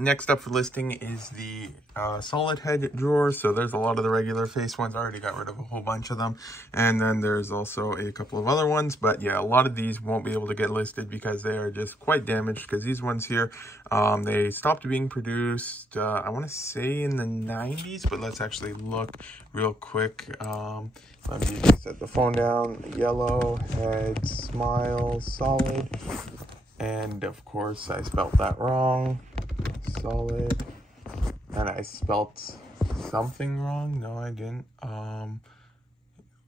Next up for listing is the solid head drawer. So there's a lot of the regular face ones. I already got rid of a whole bunch of them. And then there's also a couple of other ones. But yeah, a lot of these won't be able to get listed because they are just quite damaged. Because these ones here, they stopped being produced, I want to say in the 90s. But let's actually look real quick. Let me set the phone down. Yellow, head, smile, solid. And of course, I spelled that wrong. Solid. And I spelt something wrong. No, I didn't.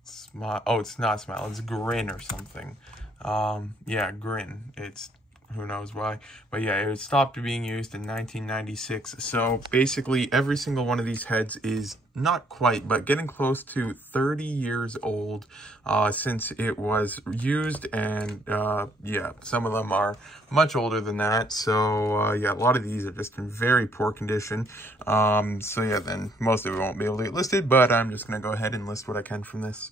Smile. Oh, it's not smile. It's grin or something. Yeah, grin. It's who knows why. But yeah, it stopped being used in 1996. So basically, every single one of these heads is not quite, but getting close to 30 years old since it was used. And yeah, some of them are much older than that. So yeah, a lot of these are just in very poor condition. So yeah, then most of it won't be able to get listed, but I'm just going to go ahead and list what I can from this.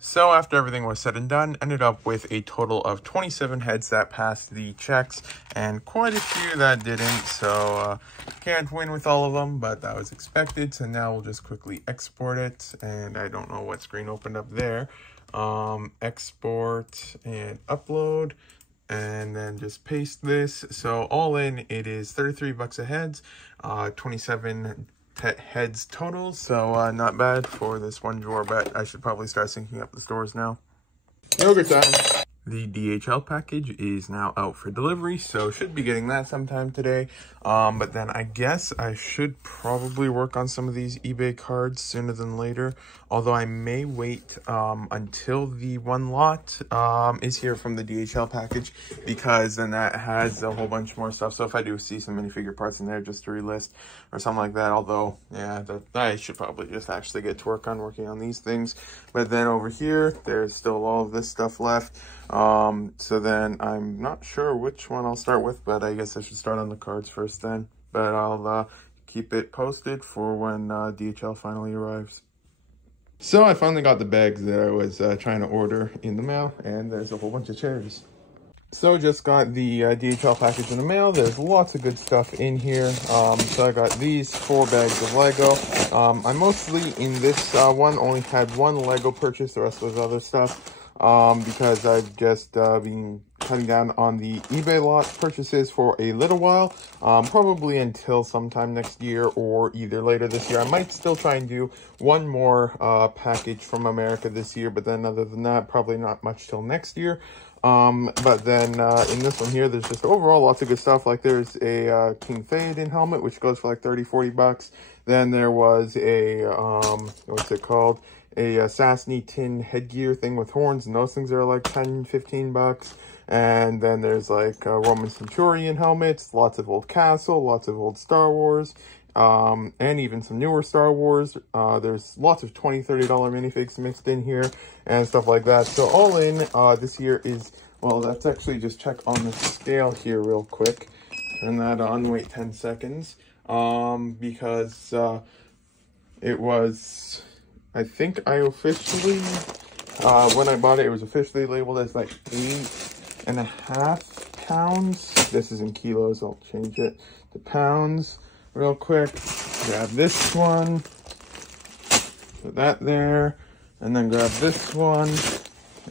So after everything was said and done, ended up with a total of 27 heads that passed the checks and quite a few that didn't. So can't win with all of them, but that was expected. So now we'll just quickly export it. And I don't know what screen opened up there. Export and upload. And then just paste this. So all in, it is 33 bucks a head, 27 heads total, so not bad for this one drawer, but I should probably start syncing up the stores now. Yogurt time! The DHL package is now out for delivery, so should be getting that sometime today. But then I guess I should probably work on some of these eBay cards sooner than later. Although I may wait until the one lot is here from the DHL package, because then that has a whole bunch more stuff. So if I do see some minifigure parts in there just to relist or something like that, although yeah, I should probably just actually get to work on working on these things. But then over here, there's still all of this stuff left. So then I'm not sure which one I'll start with, but I guess I should start on the cards first then. But I'll keep it posted for when DHL finally arrives. So I finally got the bags that I was trying to order in the mail, and there's a whole bunch of chairs. So just got the DHL package in the mail. There's lots of good stuff in here. So I got these 4 bags of Lego. I mostly in this one only had one Lego purchase. The rest was other stuff. Because I've just been cutting down on the eBay lot purchases for a little while, probably until sometime next year or either later this year. I might still try and do one more package from America this year, but then other than that, probably not much till next year. But then in this one here, there's just overall lots of good stuff. Like there's a King Theoden helmet, which goes for like 30-40 bucks. Then there was a what's it called, a Sassy tin headgear thing with horns, and those things are like 10-15 bucks. And then there's like Roman Centurion helmets, lots of old Castle, lots of old Star Wars, and even some newer Star Wars. There's lots of $20-30 minifigs mixed in here and stuff like that. So all in, this year is, well, let's actually just check on the scale here real quick. Turn that on, wait 10 seconds, because it was, I think I officially, when I bought it, it was officially labeled as like 8.5 pounds. This is in kilos, I'll change it to pounds real quick. Grab this one, put that there, and then grab this one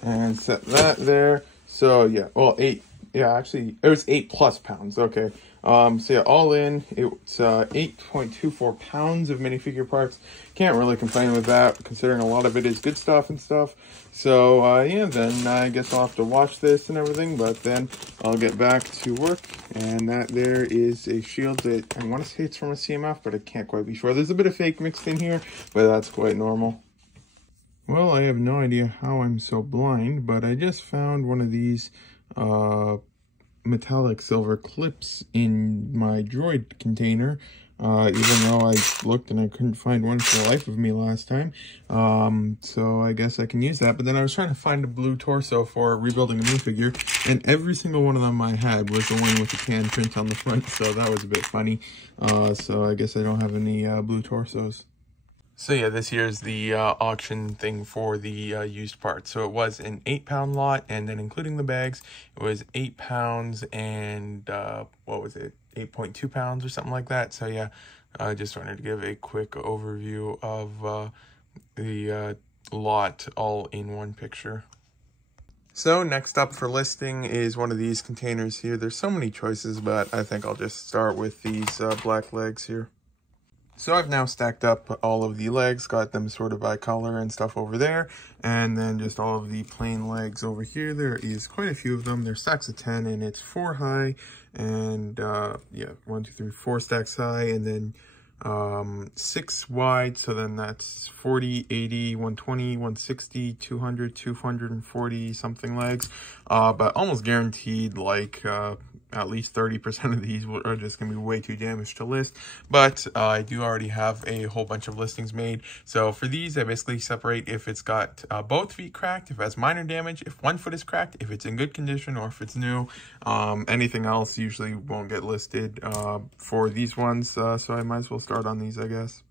and set that there. So yeah, well, 8, yeah, actually it was 8+ pounds. Okay. So yeah, all in, it's 8.24 pounds of minifigure parts. Can't really complain with that, considering a lot of it is good stuff and stuff. So yeah, then I guess I'll have to watch this and everything, but then I'll get back to work. And that there is a shield that I want to say it's from a CMF, but I can't quite be sure. There's a bit of fake mixed in here, but that's quite normal. Well, I have no idea how I'm so blind, but I just found one of these metallic silver clips in my droid container, even though I looked and I couldn't find one for the life of me last time. So I guess I can use that. But then I was trying to find a blue torso for rebuilding a minifigure, and every single one of them I had was the one with the can print on the front, so that was a bit funny. So I guess I don't have any blue torsos. So yeah, this here's the auction thing for the used parts. So it was an 8-pound lot, and then including the bags, it was 8 pounds and what was it? 8.2 pounds or something like that. So yeah, I just wanted to give a quick overview of the lot all in one picture. So next up for listing is one of these containers here. There's so many choices, but I think I'll just start with these black legs here. So I've now stacked up all of the legs, got them sorted by color and stuff over there, and then just all of the plain legs over here. There is quite a few of them. They're stacks of 10, and it's 4 high, and yeah, 1, 2, 3, 4 stacks high, and then 6 wide. So then that's 40, 80, 120, 160, 200, 240 something legs, but almost guaranteed like at least 30% of these are just going to be way too damaged to list. But I do already have a whole bunch of listings made. So for these, I basically separate if it's got both feet cracked, if it has minor damage, if one foot is cracked, if it's in good condition, or if it's new. Anything else usually won't get listed for these ones. So I might as well start on these, I guess.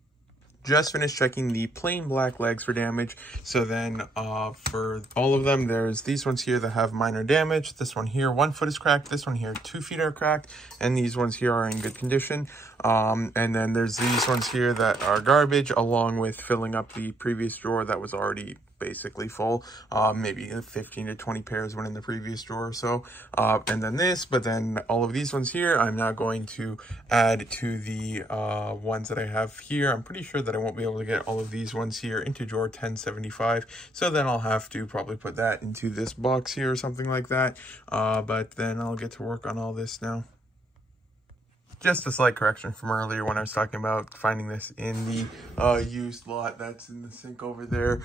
Just finished checking the plain black legs for damage. So then for all of them, there's these ones here that have minor damage. This one here, 1 foot is cracked. This one here, 2 feet are cracked. And these ones here are in good condition. And then there's these ones here that are garbage, along with filling up the previous drawer that was already basically full. Maybe 15 to 20 pairs went in the previous drawer. So and then this, but then all of these ones here I'm now going to add to the ones that I have here. I'm pretty sure that I won't be able to get all of these ones here into drawer 1075, so then I'll have to probably put that into this box here or something like that. But then I'll get to work on all this now. Just a slight correction from earlier when I was talking about finding this in the used lot that's in the sink over there.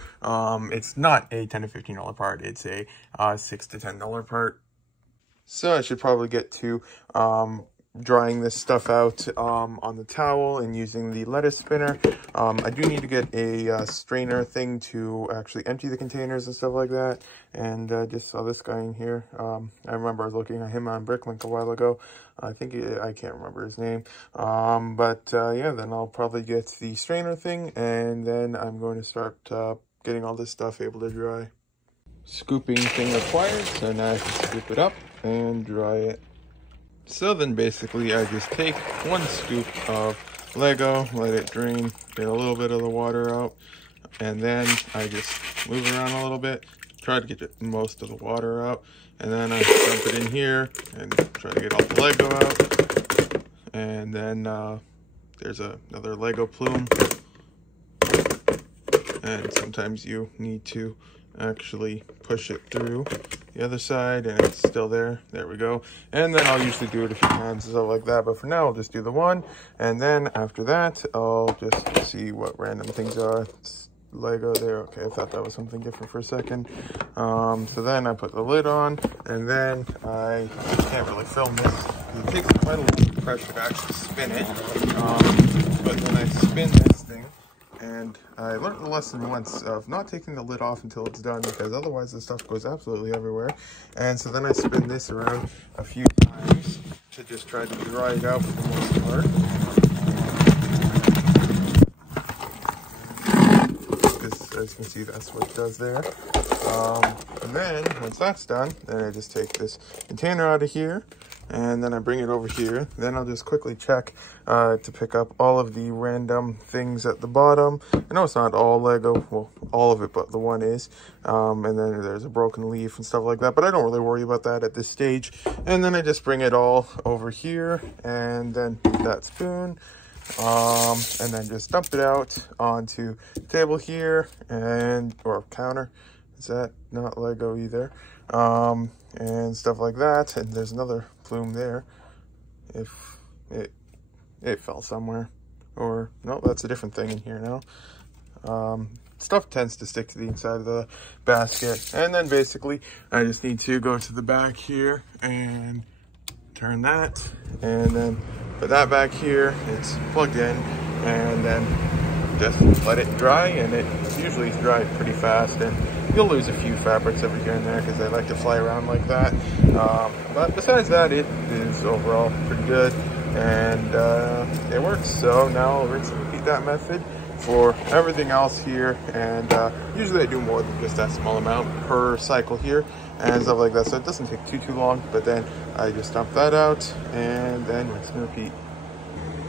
It's not a $10 to $15 part. It's a $6 to $10 part. So I should probably get to drying this stuff out on the towel and using the lettuce spinner. I do need to get a strainer thing to actually empty the containers and stuff like that. And just saw this guy in here. I remember I was looking at him on Bricklink a while ago. I think I can't remember his name. Yeah, then I'll probably get the strainer thing, and then I'm going to start getting all this stuff able to dry. Scooping thing required, so now I can scoop it up and dry it. So then basically I just take 1 scoop of Lego, let it drain, get a little bit of the water out, and then I just move around a little bit, try to get most of the water out, and then I dump it in here and try to get all the Lego out. And then there's another Lego plume, and sometimes you need to actually push it through the other side, and it's still there. There we go. And then I'll usually do it a few times and stuff like that, but for now I'll just do the one, and then after that I'll just see what random things are. It's Lego there. Okay, I thought that was something different for a second. So then I put the lid on, and then I can't really film this. It takes quite a lot of pressure to actually spin it, but then I spin this thing. And I learned the lesson once of not taking the lid off until it's done, because otherwise the stuff goes absolutely everywhere. And so then I spin this around a few times to just try to dry it out for the most part. Because as you can see, that's what it does there. And then once that's done, then I just take this container out of here, and then I bring it over here. Then I'll just quickly check to pick up all of the random things at the bottom. I know it's not all Lego, well, all of it, but the one is. And then there's a broken leaf and stuff like that, but I don't really worry about that at this stage. And then I just bring it all over here, and then that spoon, and then just dump it out onto the table here, or counter. Is that not Lego either? And stuff like that. And there's another plume there. If it fell somewhere, or no, that's a different thing in here now. Stuff tends to stick to the inside of the basket. And then basically I just need to go to the back here and turn that, and then put that back here. It's plugged in, and then just let it dry, and it usually dries pretty fast, and you'll lose a few fabrics every here and there because they like to fly around like that. But besides that, it is overall pretty good, and it works. So now I'll rinse and repeat that method, for everything else here. And usually I do more than just that small amount per cycle here and stuff like that, so it doesn't take too long. But then I just dump that out and then rinse and repeat.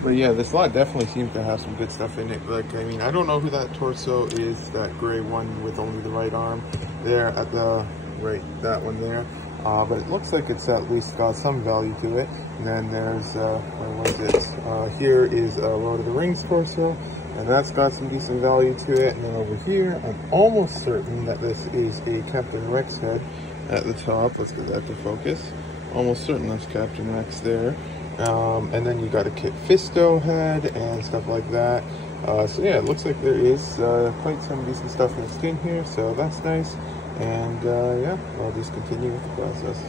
But yeah, this lot definitely seems to have some good stuff in it. Like, I mean, I don't know who that torso is, that gray one with only the right arm there at the right, that one there. But it looks like it's at least got some value to it. And then there's, where was it? Here is a Lord of the Rings torso, and that's got some decent value to it. And then over here, I'm almost certain that this is a Captain Rex head at the top. Let's get that to focus. Almost certain that's Captain Rex there. And then you got a Kit Fisto head and stuff like that. So yeah, it looks like there is quite some decent stuff in the skin here, so that's nice. And yeah, I'll just continue with the process.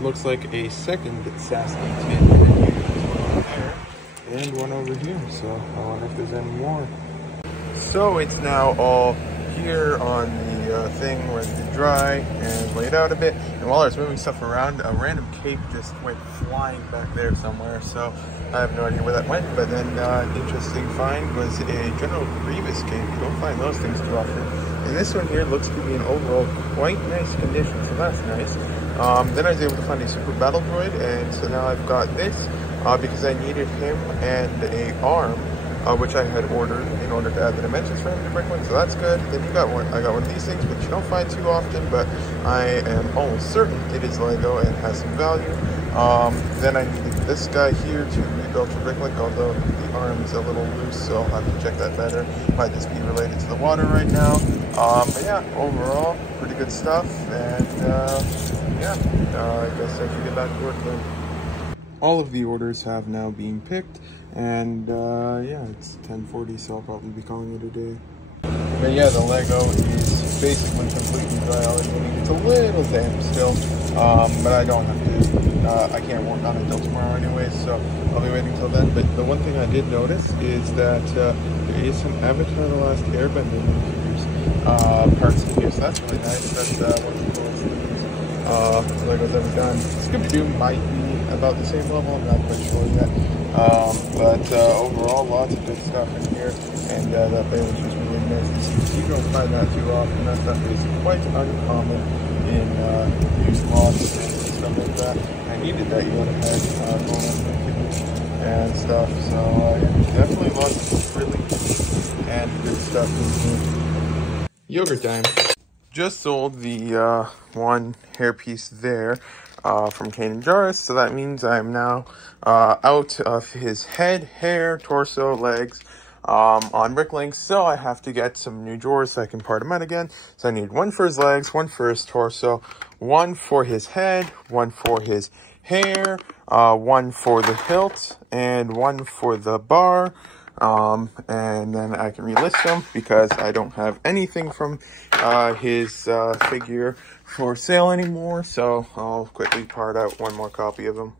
Looks like a second Sasky tin there and one over here, so I wonder if there's any more. So it's now all here on the thing ready to dry and laid out a bit. And while I was moving stuff around, a random cape just went flying back there somewhere, so I have no idea where that went. But then interesting find was a General Grievous cape. You don't find those things too often, and this one here looks to be in overall quite nice condition, so that's nice. Then I was able to find a Super Battle Droid, and so now I've got this because I needed him and a arm, which I had ordered in order to add the dimensions for him to Bricklink, so that's good. Then I got one of these things, which you don't find too often, but I am almost certain it is Lego and has some value. Then I needed this guy here to rebuild for Bricklink, although the arm is a little loose, so I'll have to check that better. Might just be related to the water right now. But yeah, overall, pretty good stuff, and yeah, I guess I should get back to work then. All of the orders have now been picked, and yeah, it's 10:40, so I'll probably be calling it a day. But yeah, the Lego is basically completely dry already. It's a little damp still, but I don't have to, I can't work on it until tomorrow anyways, so I'll be waiting till then. But the one thing I did notice is that there is some Avatar The Last Airbender minifigures parts in here, so that's really nice. That's one of the coolest things Lego's ever done. Scooby-Doo might be about the same level, I'm not quite sure yet. But overall, lots of good stuff in here, and that bale is just really nice. You don't find that too often. That stuff is quite uncommon in used lots and stuff like that. I needed that Yoda head going on and stuff, so yeah, definitely lots of really and good stuff in here. Yogurt time. Just sold the one hairpiece there from Kane and Jarvis, so that means I'm now out of his head, hair, torso, legs on Bricklink, so I have to get some new drawers so I can part him out again. So I need one for his legs, one for his torso, one for his head, one for his hair, one for the hilt, and one for the bar. And then I can relist them because I don't have anything from his figure for sale anymore, so I'll quickly part out one more copy of them.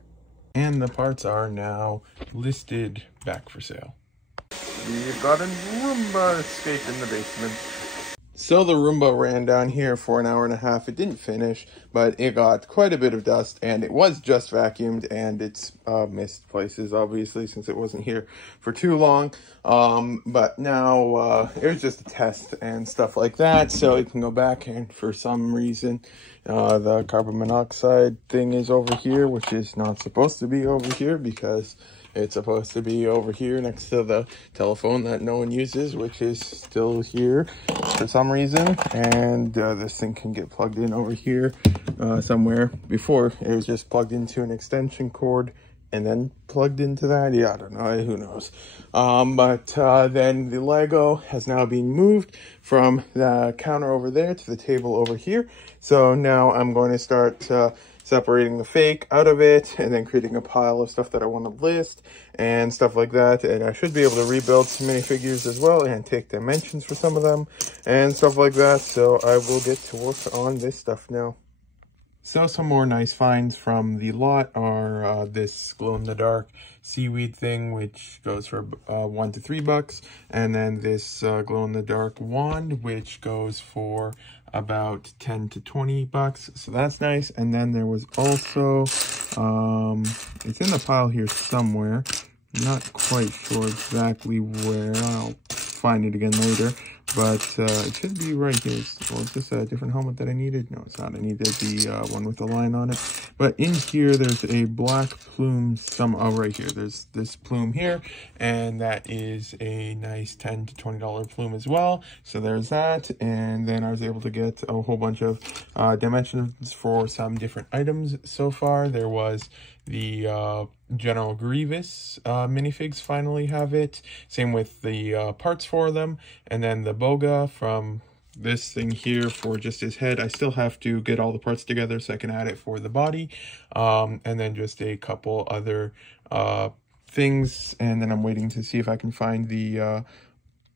And the parts are now listed back for sale. You've got a Roomba escape in the basement. So the Roomba ran down here for an hour and a half. It didn't finish, but it got quite a bit of dust, and it was just vacuumed, and it's missed places, obviously, since it wasn't here for too long. But now it was just a test and stuff like that, so it can go back, and for some reason, the carbon monoxide thing is over here, which is not supposed to be over here, because it's supposed to be over here next to the telephone that no one uses, which is still here for some reason. And this thing can get plugged in over here somewhere. Before, it was just plugged into an extension cord and then plugged into that. Yeah, I don't know, who knows. But then the Lego has now been moved from the counter over there to the table over here. So now I'm going to start separating the fake out of it, and then creating a pile of stuff that I want to list and stuff like that. And I should be able to rebuild some minifigures as well and take dimensions for some of them and stuff like that. So I will get to work on this stuff now. So some more nice finds from the lot are this glow-in-the-dark seaweed thing, which goes for $1 to $3, and then this glow-in-the-dark wand, which goes for about $10 to $20. So that's nice. And then there was also it's in the pile here somewhere. Not quite sure exactly where. I'll find it again later. But it should be right here. Well, is this a different helmet that I needed? No, it's not. I needed the one with the line on it. But in here, there's a black plume. Oh, right here. There's this plume here. And that is a nice $10 to $20 plume as well. So there's that. And then I was able to get a whole bunch of dimensions for some different items so far. There was the General Grievous minifigs finally have it. Same with the parts for them. And then the Boga from this thing here for just his head. I still have to get all the parts together so I can add it for the body. And then just a couple other things. And then I'm waiting to see if I can find the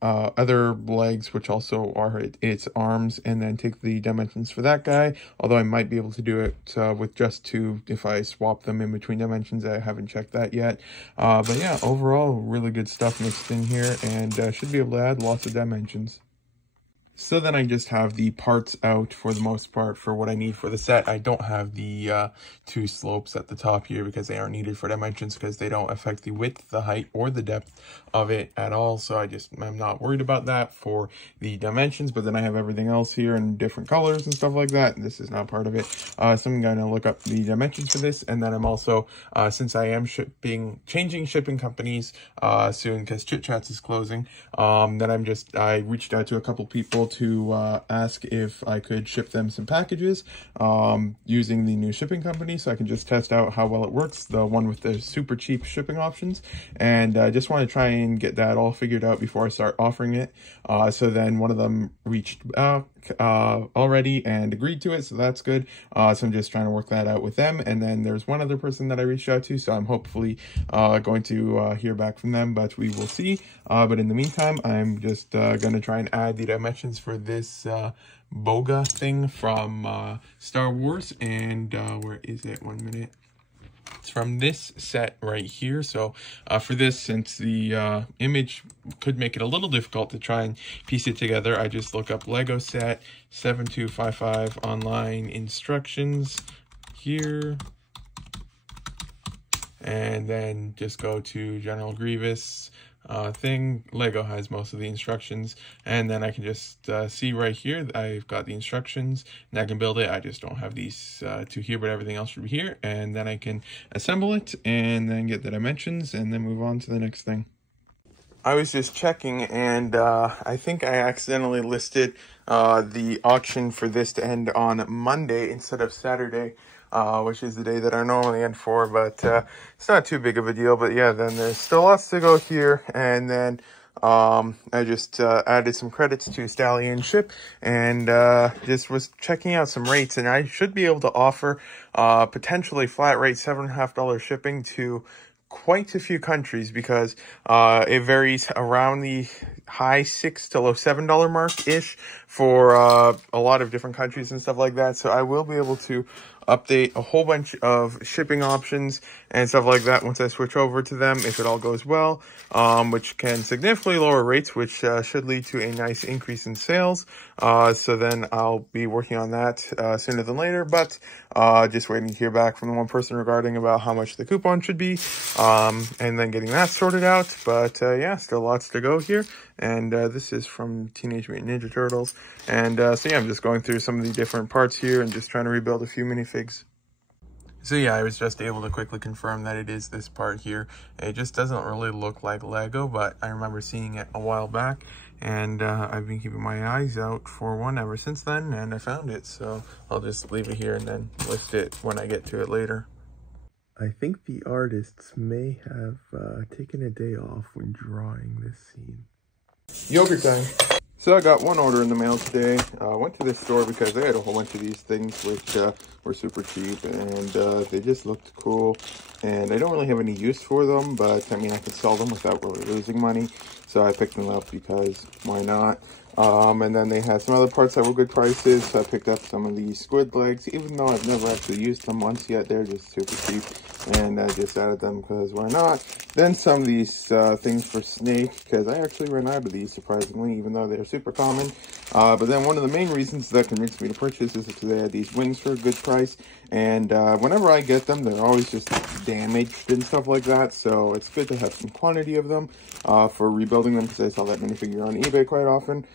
other legs, which also are its arms, and then take the dimensions for that guy. Although I might be able to do it with just two if I swap them in between dimensions. I haven't checked that yet. But yeah, overall, really good stuff mixed in here, and should be able to add lots of dimensions. So then I just have the parts out for the most part for what I need for the set. I don't have the two slopes at the top here because they aren't needed for dimensions because they don't affect the width, the height, or the depth of it at all. So I'm not worried about that for the dimensions, but then I have everything else here in different colors and stuff like that. And this is not part of it. So I'm going to look up the dimensions for this. And then I'm also, since I am changing shipping companies soon because Chit Chats is closing, then I reached out to a couple people to ask if I could ship them some packages using the new shipping company, so I can just test out how well it works, the one with the super cheap shipping options. And I just want to try and get that all figured out before I start offering it. So then one of them reached out already and agreed to it, so that's good. So I'm just trying to work that out with them. And then there's one other person that I reached out to, so I'm hopefully going to hear back from them, but we will see. But in the meantime, I'm just going to try and add the dimensions for this Boga thing from Star Wars. And where is it? 1 minute. It's from this set right here. So for this, since the image could make it a little difficult to try and piece it together, I just look up Lego set 7255 online instructions here. And then just go to General Grievous thing. Lego has most of the instructions, and then I can just see right here I've got the instructions and I can build it. I just don't have these two here, but everything else should be here, and then I can assemble it and then get the dimensions and then move on to the next thing. I was just checking, and I think I accidentally listed the auction for this to end on Monday instead of Saturday, which is the day that I normally end for, but it's not too big of a deal. But yeah, then there's still lots to go here, and then I just added some credits to Stallion Ship, and just was checking out some rates, and I should be able to offer potentially flat rate $7.50 shipping to quite a few countries, because it varies around the high $6 to low $7 mark ish for a lot of different countries and stuff like that. So I will be able to update a whole bunch of shipping options and stuff like that once I switch over to them, if it all goes well, which can significantly lower rates, which should lead to a nice increase in sales. So then I'll be working on that sooner than later, but just waiting to hear back from the one person regarding about how much the coupon should be, and then getting that sorted out. But yeah, still lots to go here. And this is from Teenage Mutant Ninja Turtles. And so yeah, I'm just going through some of the different parts here and just trying to rebuild a few minifigs. So yeah, I was just able to quickly confirm that it is this part here. It just doesn't really look like Lego, but I remember seeing it a while back, and I've been keeping my eyes out for one ever since then, and I found it. So I'll just leave it here and then list it when I get to it later. I think the artists may have taken a day off when drawing this scene. Yogurt time. So I got one order in the mail today. I went to this store because they had a whole bunch of these things which were super cheap, and they just looked cool. And I don't really have any use for them, but I mean, I could sell them without really losing money. So I picked them up because why not? And then they had some other parts that were good prices. So I picked up some of these squid legs, even though I've never actually used them once yet. They're just super cheap. and I just added them because why not. Then some of these things for Snake, because I actually ran out of these surprisingly, even though they're super common. But then one of the main reasons that convinced me to purchase is because they had these wings for a good price, and whenever I get them, they're always just damaged and stuff like that, so it's good to have some quantity of them for rebuilding them, because I saw that minifigure on eBay quite often.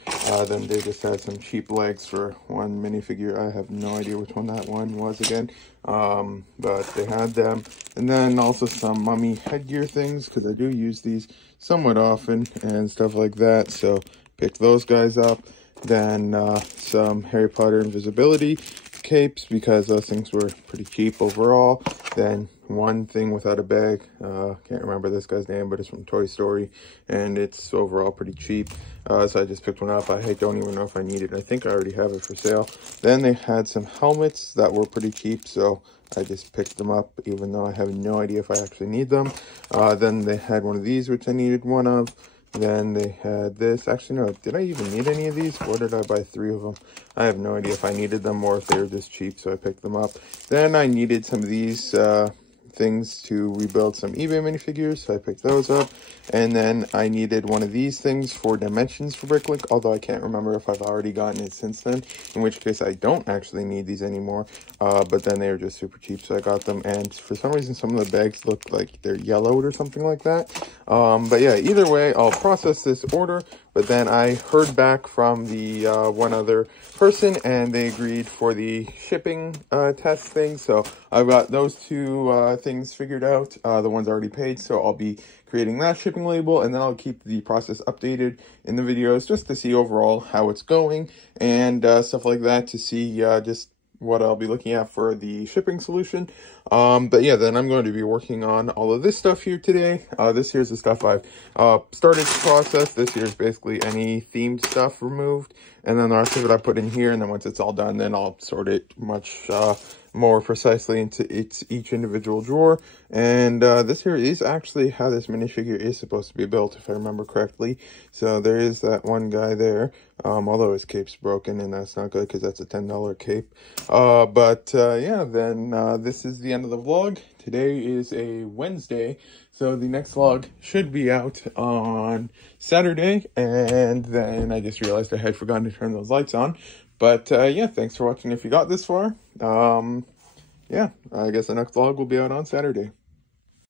Then they just had some cheap legs for one minifigure. I have no idea which one that one was again, but they had them. And then also some mummy headgear things, because I do use these somewhat often and stuff like that, so picked those guys up. Then some Harry Potter invisibility capes, because those things were pretty cheap overall. Then one thing without a bag, can't remember this guy's name, but it's from Toy Story, and it's overall pretty cheap, so I just picked one up. I don't even know if I need it. I think I already have it for sale. Then they had some helmets that were pretty cheap, so I just picked them up, even though I have no idea if I actually need them. Then they had one of these, which I needed one of. Then they had this. Actually, no, did I even need any of these? Or did I buy 3 of them? I have no idea if I needed them or if they were just cheap, so I picked them up. Then I needed some of these things to rebuild some eBay minifigures, so I picked those up. And then I needed one of these things for Dimensions for Bricklink, although I can't remember if I've already gotten it since then, in which case I don't actually need these anymore. But then they were just super cheap, so I got them. And for some reason, some of the bags look like they're yellowed or something like that. But yeah, either way, I'll process this order. But then I heard back from the one other person, and they agreed for the shipping test thing. So I've got those 2 things figured out. The one's already paid, so I'll be creating that shipping label, and then I'll keep the process updated in the videos just to see overall how it's going and stuff like that, to see just what I'll be looking at for the shipping solution. But yeah, then I'm going to be working on all of this stuff here today. This here's the stuff I've started to process. This here's basically any themed stuff removed, and then the rest of it I put in here, and then once it's all done, then I'll sort it much more precisely into each individual drawer. And this here is actually how this minifigure is supposed to be built, if I remember correctly. So there is that one guy there, although his cape's broken, and that's not good because that's a $10 cape. But yeah, then this is the end of the vlog. Today is a Wednesday, so the next vlog should be out on Saturday. And then I just realized I had forgotten to turn those lights on. But yeah, thanks for watching if you got this far. Yeah, I guess the next vlog will be out on Saturday.